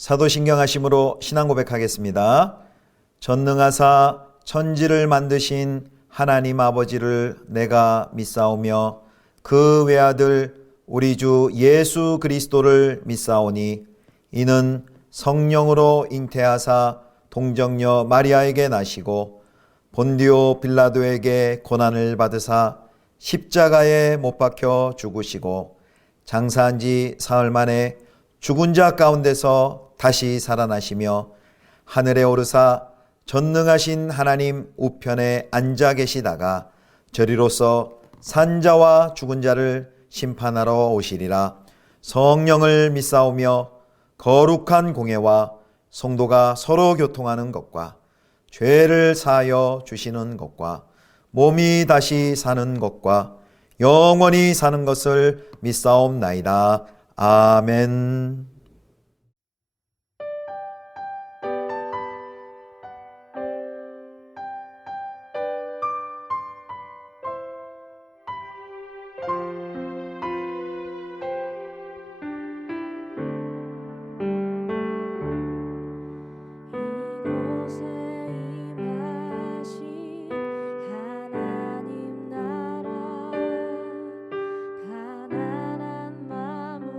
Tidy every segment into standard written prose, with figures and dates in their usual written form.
사도신경하심으로 신앙 고백하겠습니다. 전능하사 천지를 만드신 하나님 아버지를 내가 믿사오며 그 외아들 우리 주 예수 그리스도를 믿사오니 이는 성령으로 잉태하사 동정녀 마리아에게 나시고 본디오 빌라도에게 고난을 받으사 십자가에 못 박혀 죽으시고 장사한 지 사흘 만에 죽은 자 가운데서 다시 살아나시며 하늘에 오르사 전능하신 하나님 우편에 앉아 계시다가 저리로서 산자와 죽은 자를 심판하러 오시리라. 성령을 믿사오며 거룩한 공회와 성도가 서로 교통하는 것과 죄를 사하여 주시는 것과 몸이 다시 사는 것과 영원히 사는 것을 믿사옵나이다. 아멘. 이곳에 임하신 하나님 나라 가난한 마음으로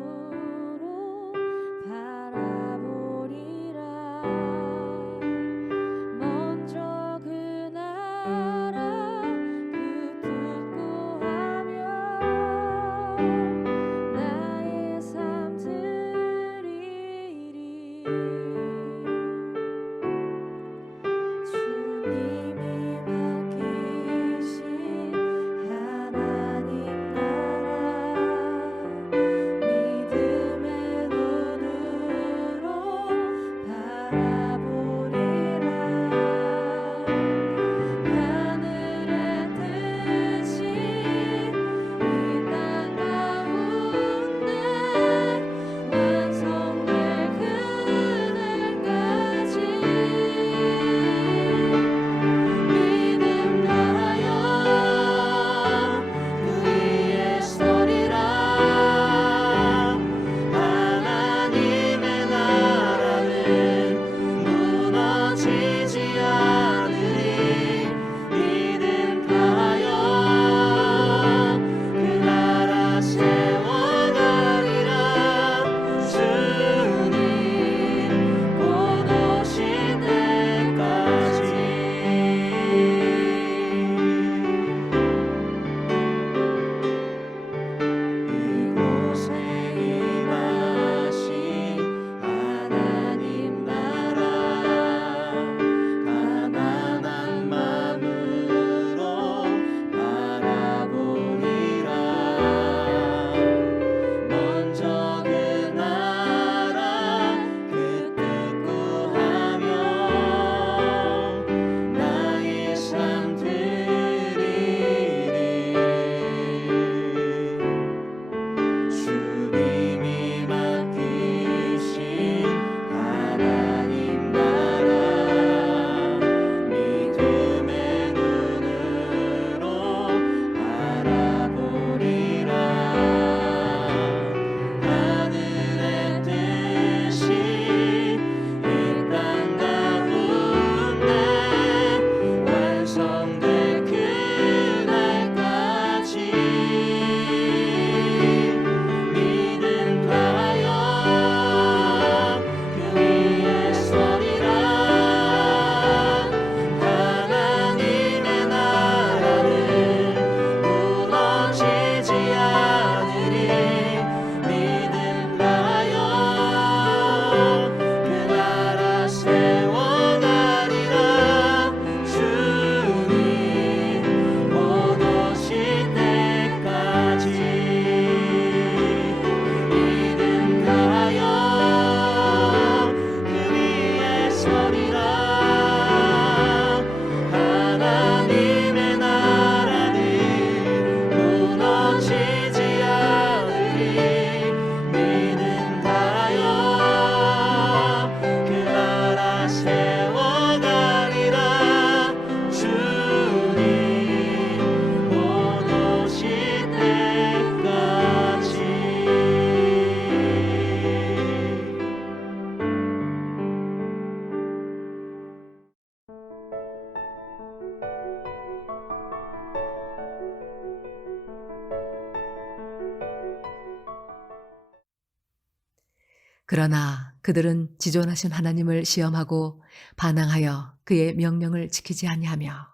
그러나 그들은 지존하신 하나님을 시험하고 반항하여 그의 명령을 지키지 아니하며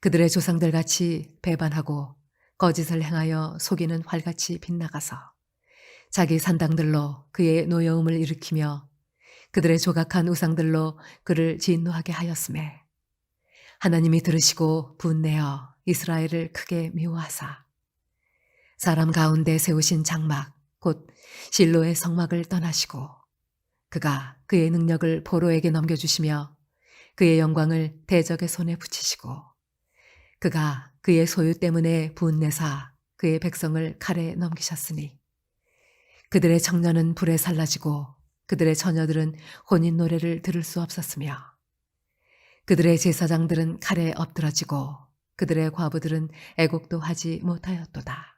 그들의 조상들 같이 배반하고 거짓을 행하여 속이는 활같이 빗나가서 자기 산당들로 그의 노여움을 일으키며 그들의 조각한 우상들로 그를 진노하게 하였음에 하나님이 들으시고 분내어 이스라엘을 크게 미워하사 사람 가운데 세우신 장막 곧 실로의 성막을 떠나시고 그가 그의 능력을 포로에게 넘겨주시며 그의 영광을 대적의 손에 붙이시고 그가 그의 소유 때문에 분내사 그의 백성을 칼에 넘기셨으니 그들의 청년은 불에 살라지고 그들의 처녀들은 혼인 노래를 들을 수 없었으며 그들의 제사장들은 칼에 엎드러지고 그들의 과부들은 애곡도 하지 못하였도다.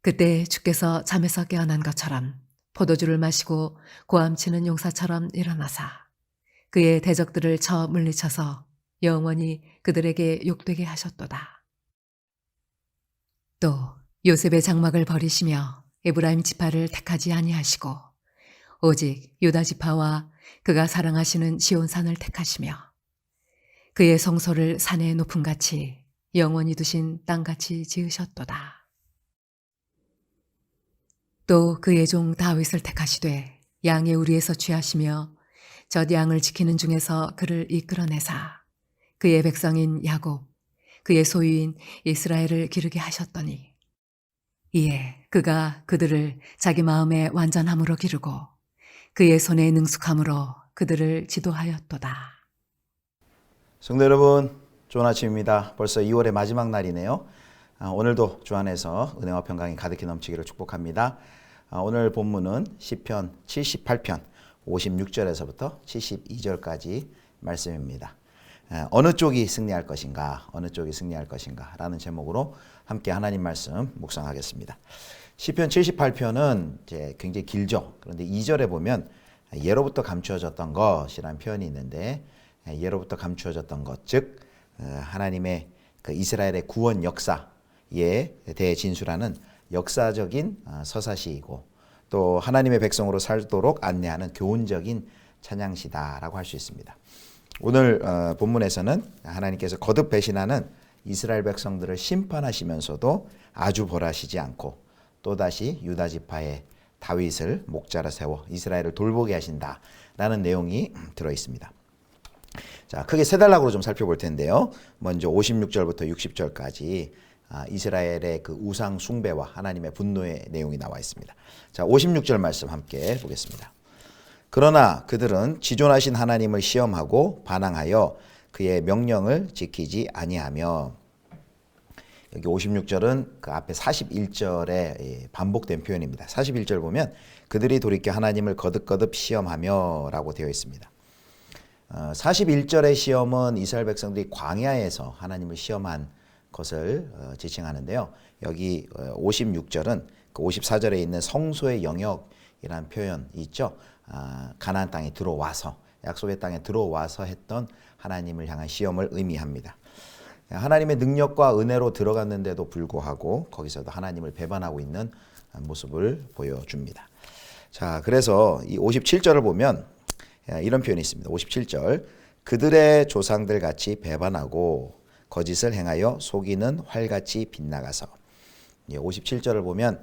그때 주께서 잠에서 깨어난 것처럼 포도주를 마시고 고함치는 용사처럼 일어나사 그의 대적들을 쳐 물리쳐서 영원히 그들에게 욕되게 하셨도다. 또 요셉의 장막을 버리시며 에브라임 지파를 택하지 아니하시고 오직 유다 지파와 그가 사랑하시는 시온산을 택하시며 그의 성소를 산의 높음같이 영원히 두신 땅같이 지으셨도다. 또 그의 종 다윗을 택하시되 양의 우리에서 취하시며 젖 양을 지키는 중에서 그를 이끌어내사 그의 백성인 야곱 그의 소유인 이스라엘을 기르게 하셨더니 이에 그가 그들을 자기 마음의 완전함으로 기르고 그의 손의 능숙함으로 그들을 지도하였도다. 성도 여러분, 좋은 아침입니다. 벌써 2월의 마지막 날이네요. 오늘도 주 안에서 은혜와 평강이 가득히 넘치기를 축복합니다. 오늘 본문은 시편 78편 56절에서부터 72절까지 말씀입니다. 어느 쪽이 승리할 것인가, 어느 쪽이 승리할 것인가 라는 제목으로 함께 하나님 말씀 묵상하겠습니다. 시편 78편은 이제 굉장히 길죠. 그런데 2절에 보면 예로부터 감추어졌던 것이라는 표현이 있는데 예로부터 감추어졌던 것, 즉 하나님의 그 이스라엘의 구원 역사에 대해 진술하는 역사적인 서사시이고 또 하나님의 백성으로 살도록 안내하는 교훈적인 찬양시다라고 할 수 있습니다. 오늘 본문에서는 하나님께서 거듭 배신하는 이스라엘 백성들을 심판하시면서도 아주 벌하시지 않고 또다시 유다 지파의 다윗을 목자로 세워 이스라엘을 돌보게 하신다라는 내용이 들어 있습니다. 자, 크게 세 단락으로 좀 살펴볼 텐데요. 먼저 56절부터 60절까지 이스라엘의 그 우상 숭배와 하나님의 분노의 내용이 나와 있습니다. 자, 56절 말씀 함께 보겠습니다. 그러나 그들은 지존하신 하나님을 시험하고 반항하여 그의 명령을 지키지 아니하며, 여기 56절은 그 앞에 41절에 반복된 표현입니다. 41절 보면 그들이 돌이켜 하나님을 거듭거듭 시험하며 라고 되어 있습니다. 41절의 시험은 이스라엘 백성들이 광야에서 하나님을 시험한 것을 지칭하는데요. 여기 56절은 그 54절에 있는 성소의 영역이라는 표현이 있죠. 가나안 땅에 들어와서, 약속의 땅에 들어와서 했던 하나님을 향한 시험을 의미합니다. 하나님의 능력과 은혜로 들어갔는데도 불구하고 거기서도 하나님을 배반하고 있는 모습을 보여줍니다. 자, 그래서 이 57절을 보면 이런 표현이 있습니다. 57절, 그들의 조상들 같이 배반하고 거짓을 행하여 속이는 활같이 빗나가서. 57절을 보면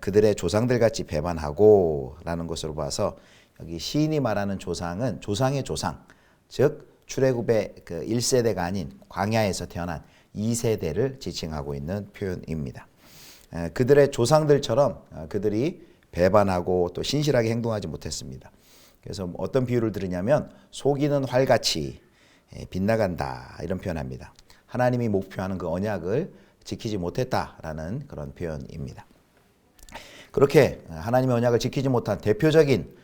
그들의 조상들 같이 배반하고 라는 것으로 봐서 여기 시인이 말하는 조상은 조상의 조상, 즉 출애굽의 그 1세대가 아닌 광야에서 태어난 2세대를 지칭하고 있는 표현입니다. 그들의 조상들처럼 그들이 배반하고 또 신실하게 행동하지 못했습니다. 그래서 어떤 비유를 들으냐면 속이는 활같이 빗나간다 이런 표현합니다. 하나님이 목표하는 그 언약을 지키지 못했다라는 그런 표현입니다. 그렇게 하나님의 언약을 지키지 못한 대표적인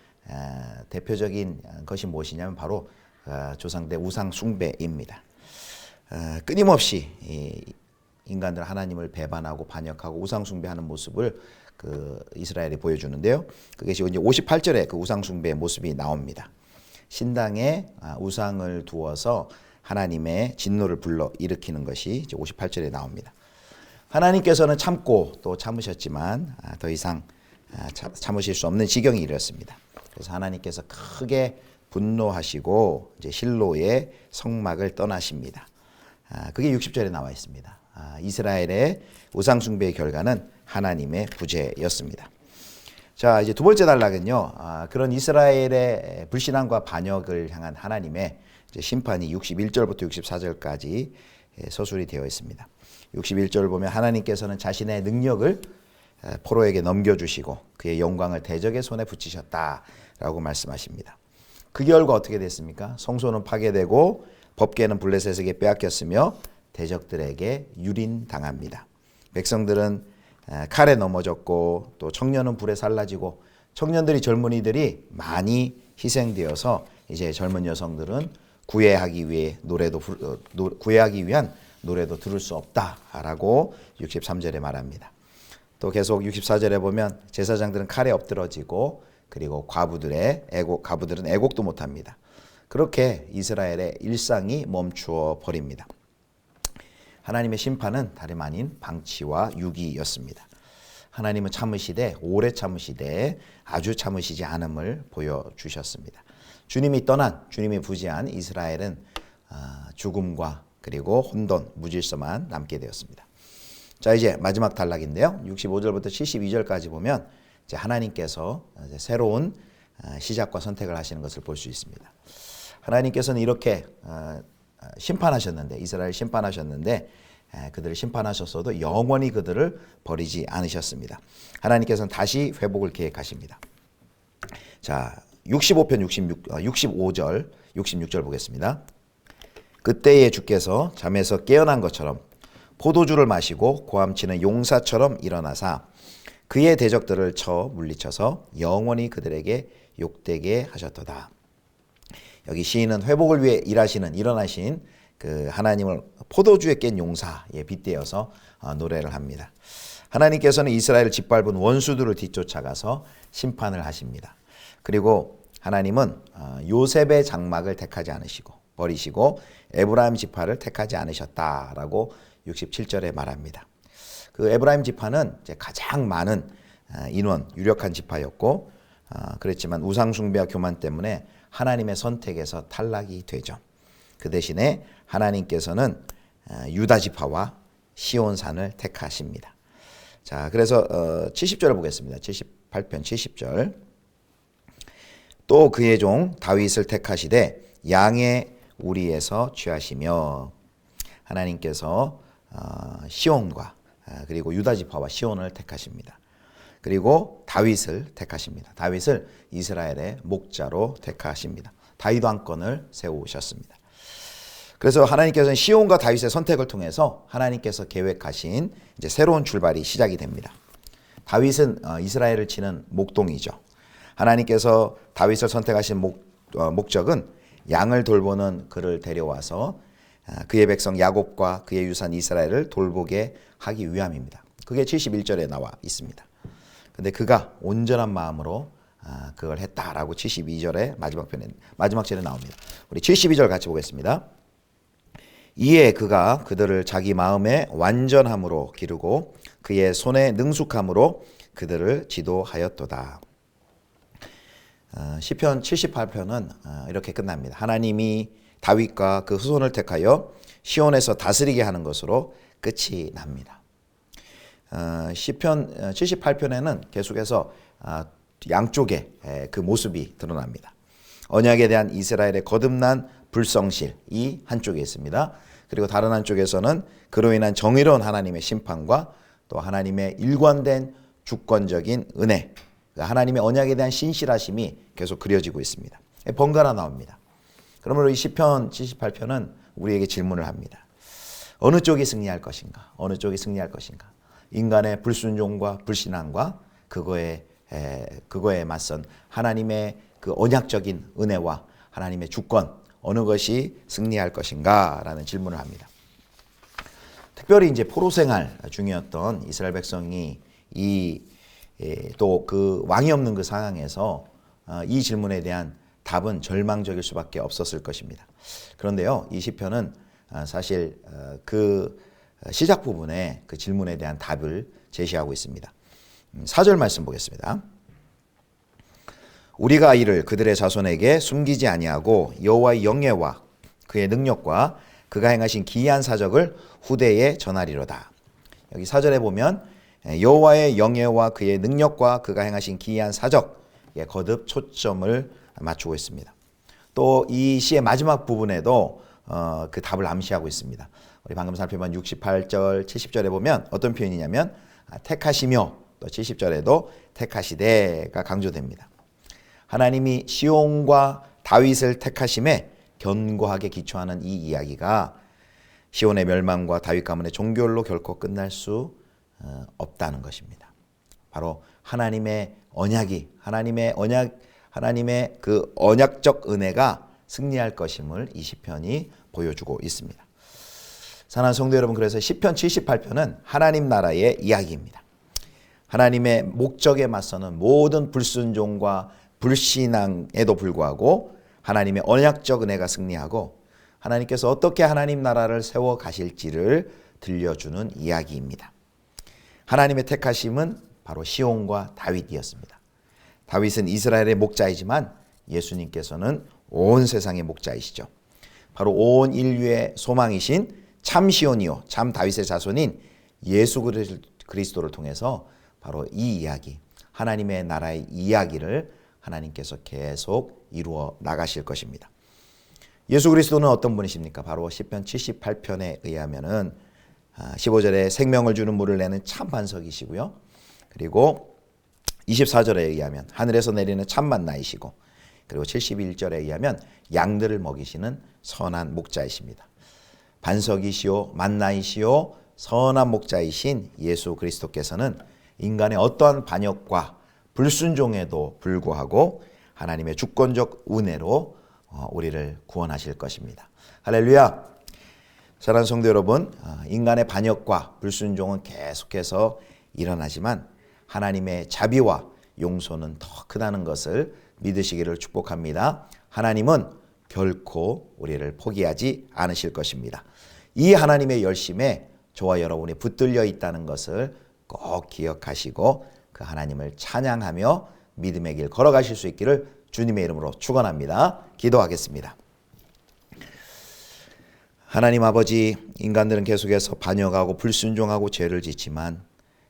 것이 무엇이냐면 바로 조상대 우상 숭배입니다. 끊임없이 인간들 하나님을 배반하고 반역하고 우상 숭배하는 모습을 그 이스라엘이 보여주는데요. 그것이 이제 58절에 그 우상 숭배의 모습이 나옵니다. 신당에 우상을 두어서 하나님의 진노를 불러 일으키는 것이 이제 58절에 나옵니다. 하나님께서는 참고 또 참으셨지만 더 이상 참으실 수 없는 지경이 이르렀습니다. 그래서 하나님께서 크게 분노하시고 이제 실로의 성막을 떠나십니다. 그게 60절에 나와 있습니다. 이스라엘의 우상 숭배의 결과는 하나님의 부재였습니다. 자, 이제 두 번째 단락은요. 그런 이스라엘의 불신앙과 반역을 향한 하나님의 이제 심판이 61절부터 64절까지 서술이 되어 있습니다. 61절 보면 하나님께서는 자신의 능력을 포로에게 넘겨주시고 그의 영광을 대적의 손에 붙이셨다라고 말씀하십니다. 그 결과 어떻게 됐습니까? 성소는 파괴되고 법궤는 블레셋에게 빼앗겼으며 대적들에게 유린당합니다. 백성들은 칼에 넘어졌고 또 청년은 불에 살라지고 청년들이 젊은이들이 많이 희생되어서 이제 젊은 여성들은 구애하기 위한 노래도 들을 수 없다라고 63절에 말합니다. 또 계속 64절에 보면 제사장들은 칼에 엎드러지고 그리고 과부들은 애곡도 못합니다. 그렇게 이스라엘의 일상이 멈추어 버립니다. 하나님의 심판은 다름 아닌 방치와 유기였습니다. 하나님은 참으시되 오래 참으시되 아주 참으시지 않음을 보여주셨습니다. 주님이 부재한 이스라엘은 죽음과 그리고 혼돈, 무질서만 남게 되었습니다. 자, 이제 마지막 단락인데요. 65절부터 72절까지 보면 이제 하나님께서 이제 새로운 시작과 선택을 하시는 것을 볼 수 있습니다. 하나님께서는 이렇게 심판하셨는데 이스라엘 심판하셨는데 그들을 심판하셨어도 영원히 그들을 버리지 않으셨습니다. 하나님께서는 다시 회복을 계획하십니다. 자, 65절 66절 보겠습니다. 그때에 주께서 잠에서 깨어난 것처럼 포도주를 마시고 고함치는 용사처럼 일어나사 그의 대적들을 쳐 물리쳐서 영원히 그들에게 욕되게 하셨도다. 여기 시인은 회복을 위해 일어나신 그 하나님을 포도주에 깬 용사에 빗대어서 노래를 합니다. 하나님께서는 이스라엘을 짓밟은 원수들을 뒤쫓아가서 심판을 하십니다. 그리고 하나님은 요셉의 장막을 택하지 않으시고 버리시고 에브라임 지파를 택하지 않으셨다라고 67절에 말합니다. 그 에브라임 지파는 이제 가장 많은 인원, 유력한 지파였고 그랬지만 우상 숭배와 교만 때문에 하나님의 선택에서 탈락이 되죠. 그 대신에 하나님께서는 유다 지파와 시온산을 택하십니다. 자, 그래서 70절을 보겠습니다. 78편 70절. 또 그의 종 다윗을 택하시되 양의 우리에서 취하시며 하나님께서 시온과 그리고 유다 지파와 시온을 택하십니다. 그리고 다윗을 택하십니다. 다윗을 이스라엘의 목자로 택하십니다. 다윗 왕권을 세우셨습니다. 그래서 하나님께서는 시온과 다윗의 선택을 통해서 하나님께서 계획하신 이제 새로운 출발이 시작이 됩니다. 다윗은 이스라엘을 치는 목동이죠. 하나님께서 다윗을 선택하신 목적은 양을 돌보는 그를 데려와서 그의 백성 야곱과 그의 유산 이스라엘을 돌보게 하기 위함입니다. 그게 71절에 나와 있습니다. 근데 그가 온전한 마음으로 그걸 했다라고 72절의 마지막 절에 나옵니다. 우리 72절 같이 보겠습니다. 이에 그가 그들을 자기 마음의 완전함으로 기르고 그의 손의 능숙함으로 그들을 지도하였도다. 시편 78편은 이렇게 끝납니다. 하나님이 다윗과 그 후손을 택하여 시온에서 다스리게 하는 것으로 끝이 납니다. 시편 78편에는 계속해서 양쪽의 그 모습이 드러납니다. 언약에 대한 이스라엘의 거듭난 불성실이 한쪽에 있습니다. 그리고 다른 한쪽에서는 그로 인한 정의로운 하나님의 심판과 또 하나님의 일관된 주권적인 은혜, 하나님의 언약에 대한 신실하심이 계속 그려지고 있습니다. 번갈아 나옵니다. 그러므로 이 시편 78편은 우리에게 질문을 합니다. 어느 쪽이 승리할 것인가? 어느 쪽이 승리할 것인가? 인간의 불순종과 불신앙과 그거에 맞선 하나님의 그 언약적인 은혜와 하나님의 주권, 어느 것이 승리할 것인가? 라는 질문을 합니다. 특별히 이제 포로 생활 중이었던 이스라엘 백성이 또 그 왕이 없는 그 상황에서 이 질문에 대한 답은 절망적일 수밖에 없었을 것입니다. 그런데요, 이 시편은 사실 그 시작 부분에 그 질문에 대한 답을 제시하고 있습니다. 4절 말씀 보겠습니다. 우리가 이를 그들의 자손에게 숨기지 아니하고 여호와의 영예와 그의 능력과 그가 행하신 기이한 사적을 후대에 전하리로다. 여기 4절에 보면 여호와의 영예와 그의 능력과 그가 행하신 기이한 사적에 거듭 초점을 맞추고 있습니다. 또 이 시의 마지막 부분에도 그 답을 암시하고 있습니다. 우리 방금 살펴본 68절, 70절에 보면 어떤 표현이냐면 택하시며, 또 70절에도 택하시되가 강조됩니다. 하나님이 시온과 다윗을 택하심에 견고하게 기초하는 이 이야기가 시온의 멸망과 다윗 가문의 종결로 결코 끝날 수 없다는 것입니다. 바로 하나님의 언약이, 하나님의 그 언약적 은혜가 승리할 것임을 이 시편이 보여주고 있습니다. 사랑하는 성도 여러분, 그래서 시편 78편은 하나님 나라의 이야기입니다. 하나님의 목적에 맞서는 모든 불순종과 불신앙에도 불구하고 하나님의 언약적 은혜가 승리하고 하나님께서 어떻게 하나님 나라를 세워 가실지를 들려주는 이야기입니다. 하나님의 택하심은 바로 시온과 다윗이었습니다. 다윗은 이스라엘의 목자이지만 예수님께서는 온 세상의 목자이시죠. 바로 온 인류의 소망이신 참 시온이요 참 다윗의 자손인 예수 그리스도를 통해서 바로 이 이야기, 하나님의 나라의 이야기를 하나님께서 계속 이루어 나가실 것입니다. 예수 그리스도는 어떤 분이십니까? 바로 시편 78편에 의하면은 15절에 생명을 주는 물을 내는 참 반석이시고요. 그리고 24절에 의하면 하늘에서 내리는 참 만나이시고, 그리고 71절에 의하면 양들을 먹이시는 선한 목자이십니다. 반석이시오 만나이시오 선한 목자이신 예수 그리스도께서는 인간의 어떠한 반역과 불순종에도 불구하고 하나님의 주권적 은혜로 우리를 구원하실 것입니다. 할렐루야. 사랑하는 성도 여러분, 인간의 반역과 불순종은 계속해서 일어나지만 하나님의 자비와 용서는 더 크다는 것을 믿으시기를 축복합니다. 하나님은 결코 우리를 포기하지 않으실 것입니다. 이 하나님의 열심에 저와 여러분이 붙들려 있다는 것을 꼭 기억하시고 그 하나님을 찬양하며 믿음의 길 걸어가실 수 있기를 주님의 이름으로 축원합니다. 기도하겠습니다. 하나님 아버지, 인간들은 계속해서 반역하고 불순종하고 죄를 짓지만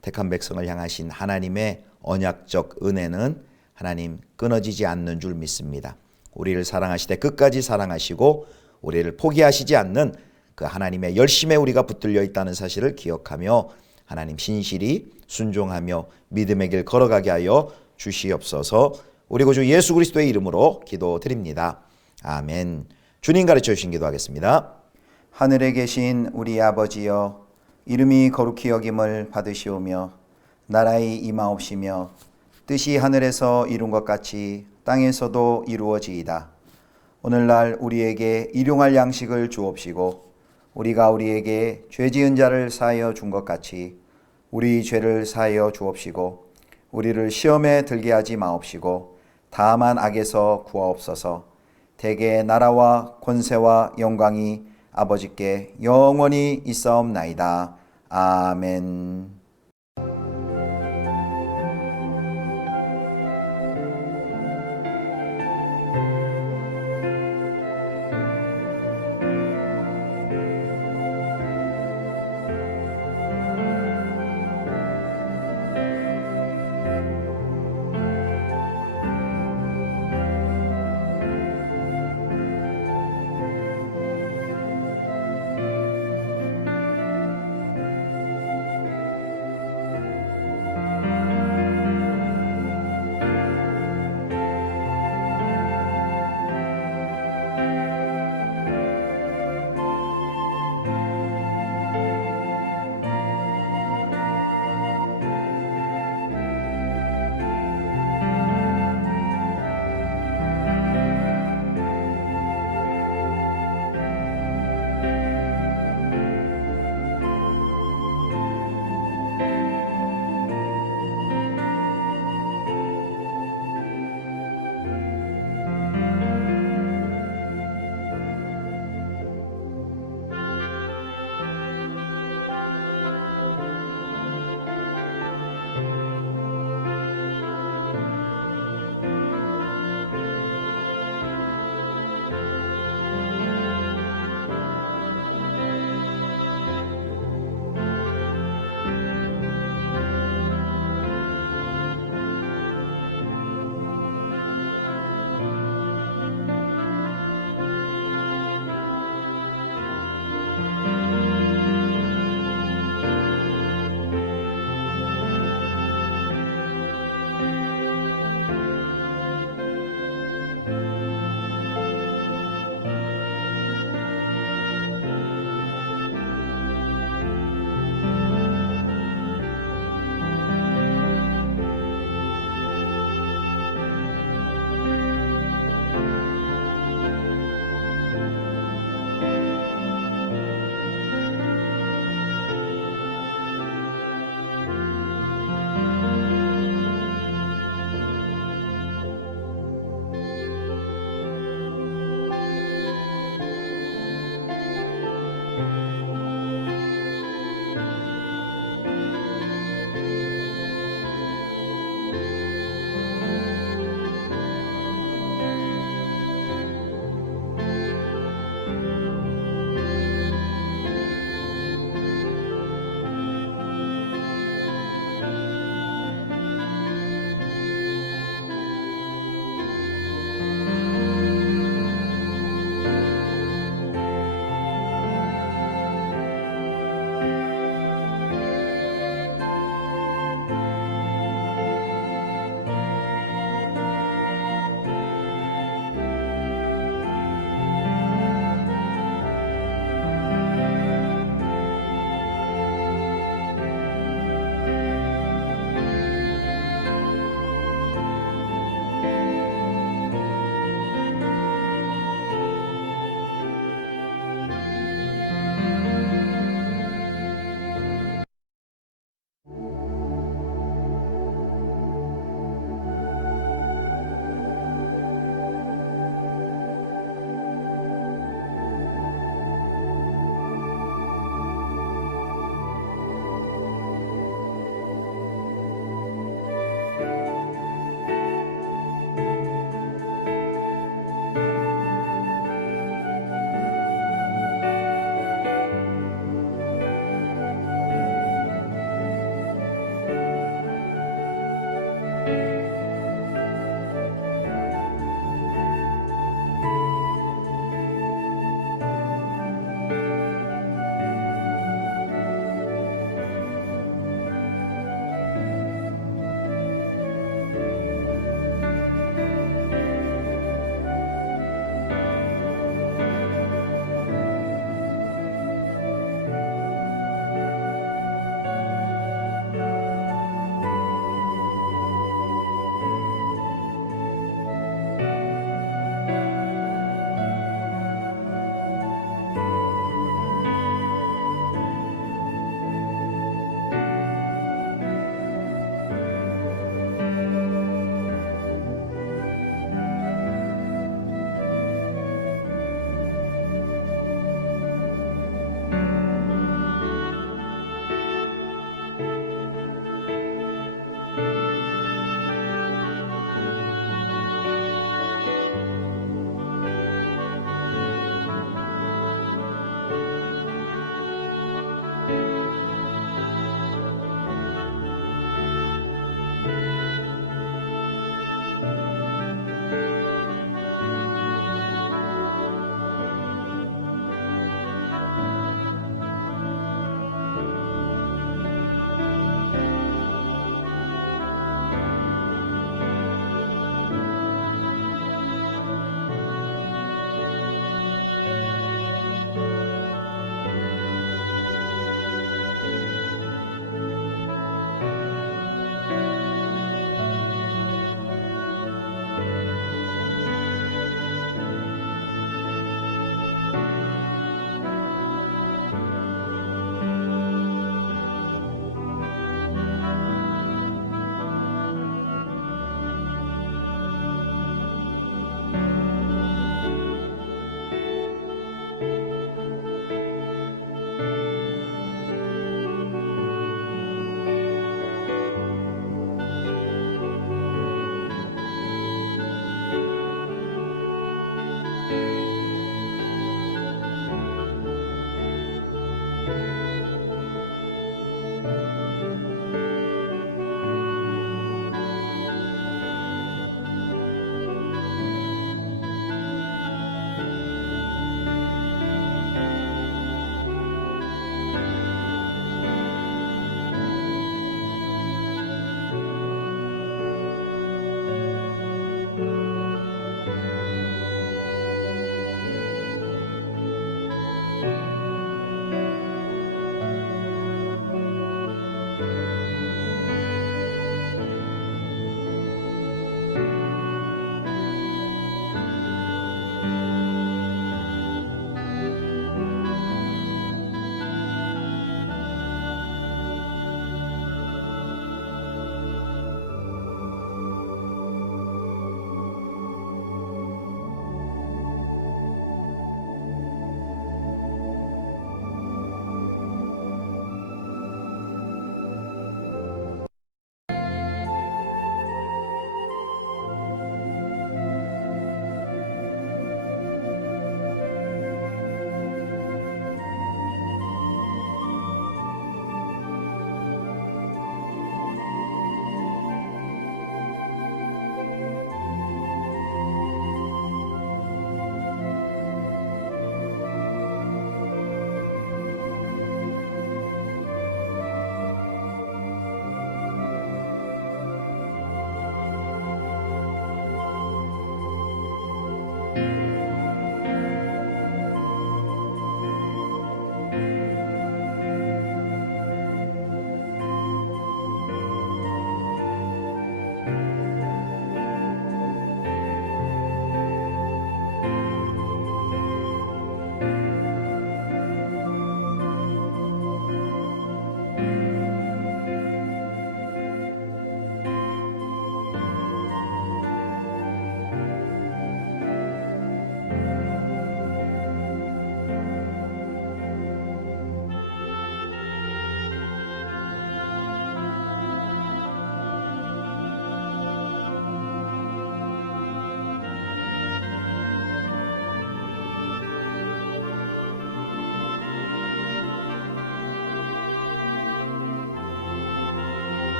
택한 백성을 향하신 하나님의 언약적 은혜는 하나님 끊어지지 않는 줄 믿습니다. 우리를 사랑하시되 끝까지 사랑하시고 우리를 포기하시지 않는 그 하나님의 열심에 우리가 붙들려 있다는 사실을 기억하며 하나님 신실히 순종하며 믿음의 길 걸어가게 하여 주시옵소서. 우리 구주 예수 그리스도의 이름으로 기도드립니다. 아멘. 주님 가르쳐 주신 기도하겠습니다. 하늘에 계신 우리 아버지여, 이름이 거룩히 여김을 받으시오며 나라의 임하옵시며 뜻이 하늘에서 이룬 것 같이 땅에서도 이루어지이다. 오늘날 우리에게 일용할 양식을 주옵시고 우리가 우리에게 죄 지은 자를 사하여 준 것 같이 우리 죄를 사하여 주옵시고 우리를 시험에 들게 하지 마옵시고 다만 악에서 구하옵소서. 대개 나라와 권세와 영광이 아버지께 영원히 있사옵나이다. 아멘.